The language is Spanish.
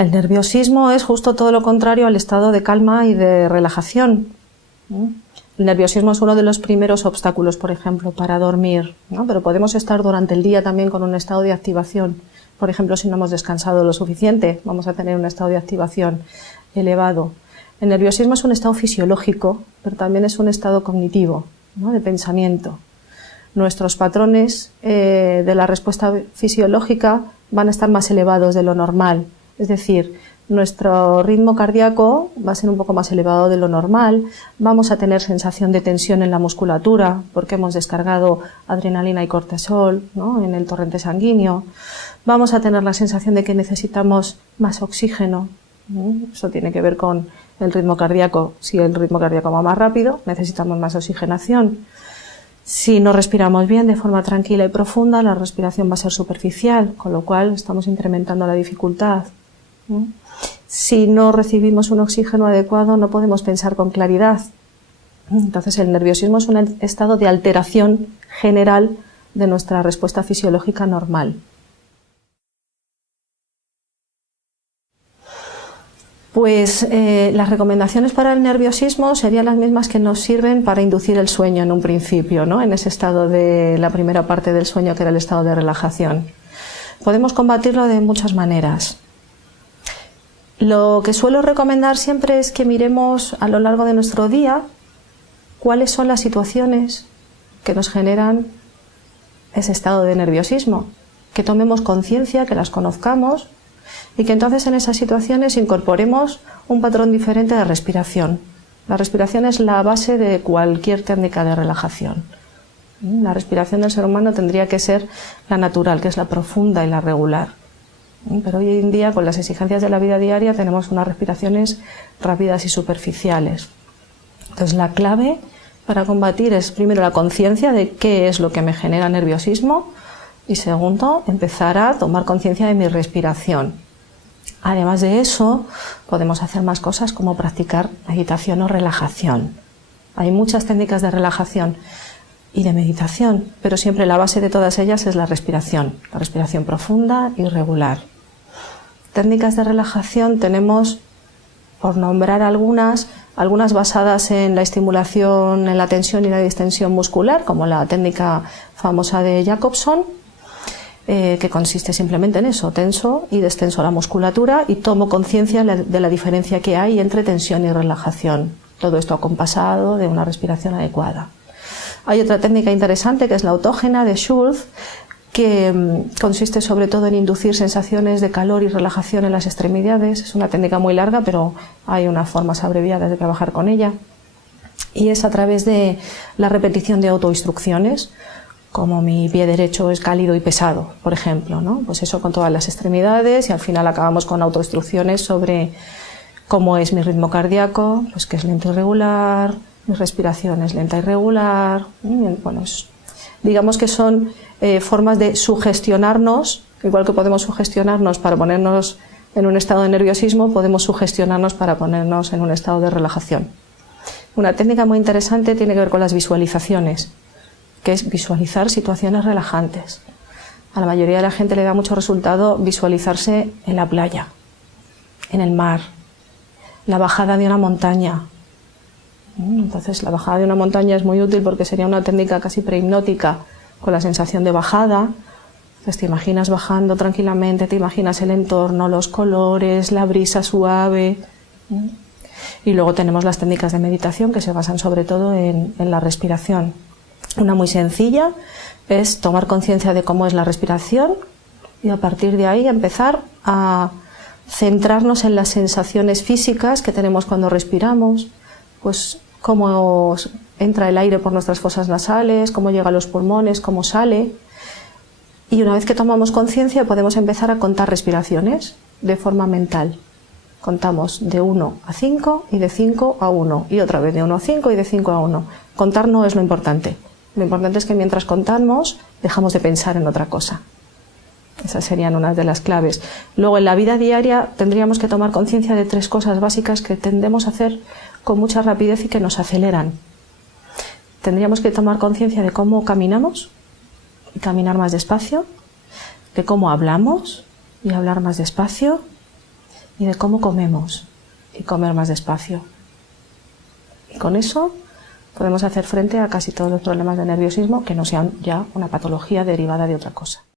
El nerviosismo es justo todo lo contrario al estado de calma y de relajación. El nerviosismo es uno de los primeros obstáculos, por ejemplo, para dormir, ¿no? Pero podemos estar durante el día también con un estado de activación. Por ejemplo, si no hemos descansado lo suficiente, vamos a tener un estado de activación elevado. El nerviosismo es un estado fisiológico, pero también es un estado cognitivo, ¿no? De pensamiento. Nuestros patrones de la respuesta fisiológica van a estar más elevados de lo normal. Es decir, nuestro ritmo cardíaco va a ser un poco más elevado de lo normal, vamos a tener sensación de tensión en la musculatura porque hemos descargado adrenalina y cortisol, ¿no? En el torrente sanguíneo, vamos a tener la sensación de que necesitamos más oxígeno, ¿no? Eso tiene que ver con el ritmo cardíaco. Si el ritmo cardíaco va más rápido, necesitamos más oxigenación. Si no respiramos bien de forma tranquila y profunda, la respiración va a ser superficial, con lo cual estamos incrementando la dificultad, ¿no? Si no recibimos un oxígeno adecuado, no podemos pensar con claridad. Entonces, el nerviosismo es un estado de alteración general de nuestra respuesta fisiológica normal. Pues las recomendaciones para el nerviosismo serían las mismas que nos sirven para inducir el sueño en un principio, ¿no? En ese estado de la primera parte del sueño, que era el estado de relajación. Podemos combatirlo de muchas maneras. Lo que suelo recomendar siempre es que miremos a lo largo de nuestro día cuáles son las situaciones que nos generan ese estado de nerviosismo, que tomemos conciencia, que las conozcamos y que entonces en esas situaciones incorporemos un patrón diferente de respiración. La respiración es la base de cualquier técnica de relajación. La respiración del ser humano tendría que ser la natural, que es la profunda y la regular. Pero hoy en día, con las exigencias de la vida diaria, tenemos unas respiraciones rápidas y superficiales. Entonces, la clave para combatir es, primero, la conciencia de qué es lo que me genera nerviosismo y, segundo, empezar a tomar conciencia de mi respiración. Además de eso, podemos hacer más cosas como practicar meditación o relajación. Hay muchas técnicas de relajación y de meditación, pero siempre la base de todas ellas es la respiración profunda y regular. Técnicas de relajación tenemos, por nombrar algunas basadas en la estimulación, en la tensión y la distensión muscular, como la técnica famosa de Jacobson, que consiste simplemente en eso, tenso y destenso la musculatura y tomo conciencia de la diferencia que hay entre tensión y relajación. Todo esto acompasado de una respiración adecuada. Hay otra técnica interesante que es la autógena de Schultz, que consiste sobre todo en inducir sensaciones de calor y relajación en las extremidades. Es una técnica muy larga, pero hay unas formas abreviadas de trabajar con ella. Y es a través de la repetición de autoinstrucciones, como mi pie derecho es cálido y pesado, por ejemplo, ¿no? Pues eso con todas las extremidades, y al final acabamos con autoinstrucciones sobre cómo es mi ritmo cardíaco, pues que es lento y regular, mi respiración es lenta y regular. Bueno, digamos que son formas de sugestionarnos, igual que podemos sugestionarnos para ponernos en un estado de nerviosismo, podemos sugestionarnos para ponernos en un estado de relajación. Una técnica muy interesante tiene que ver con las visualizaciones, que es visualizar situaciones relajantes. A la mayoría de la gente le da mucho resultado visualizarse en la playa, en el mar, la bajada de una montaña. Entonces, la bajada de una montaña es muy útil porque sería una técnica casi prehipnótica, con la sensación de bajada. Entonces, te imaginas bajando tranquilamente, te imaginas el entorno, los colores, la brisa suave. Y luego tenemos las técnicas de meditación que se basan sobre todo en la respiración. Una muy sencilla es tomar conciencia de cómo es la respiración y a partir de ahí empezar a centrarnos en las sensaciones físicas que tenemos cuando respiramos, pues cómo entra el aire por nuestras fosas nasales, cómo llega a los pulmones, cómo sale. Y una vez que tomamos conciencia podemos empezar a contar respiraciones de forma mental. Contamos de 1 a 5 y de 5 a 1 y otra vez de 1 a 5 y de 5 a 1. Contar no es lo importante. Lo importante es que mientras contamos dejamos de pensar en otra cosa. Esas serían unas de las claves. Luego, en la vida diaria tendríamos que tomar conciencia de 3 cosas básicas que tendemos a hacer con mucha rapidez y que nos aceleran. Tendríamos que tomar conciencia de cómo caminamos y caminar más despacio, de cómo hablamos y hablar más despacio, y de cómo comemos y comer más despacio. Y con eso podemos hacer frente a casi todos los problemas de nerviosismo que no sean ya una patología derivada de otra cosa.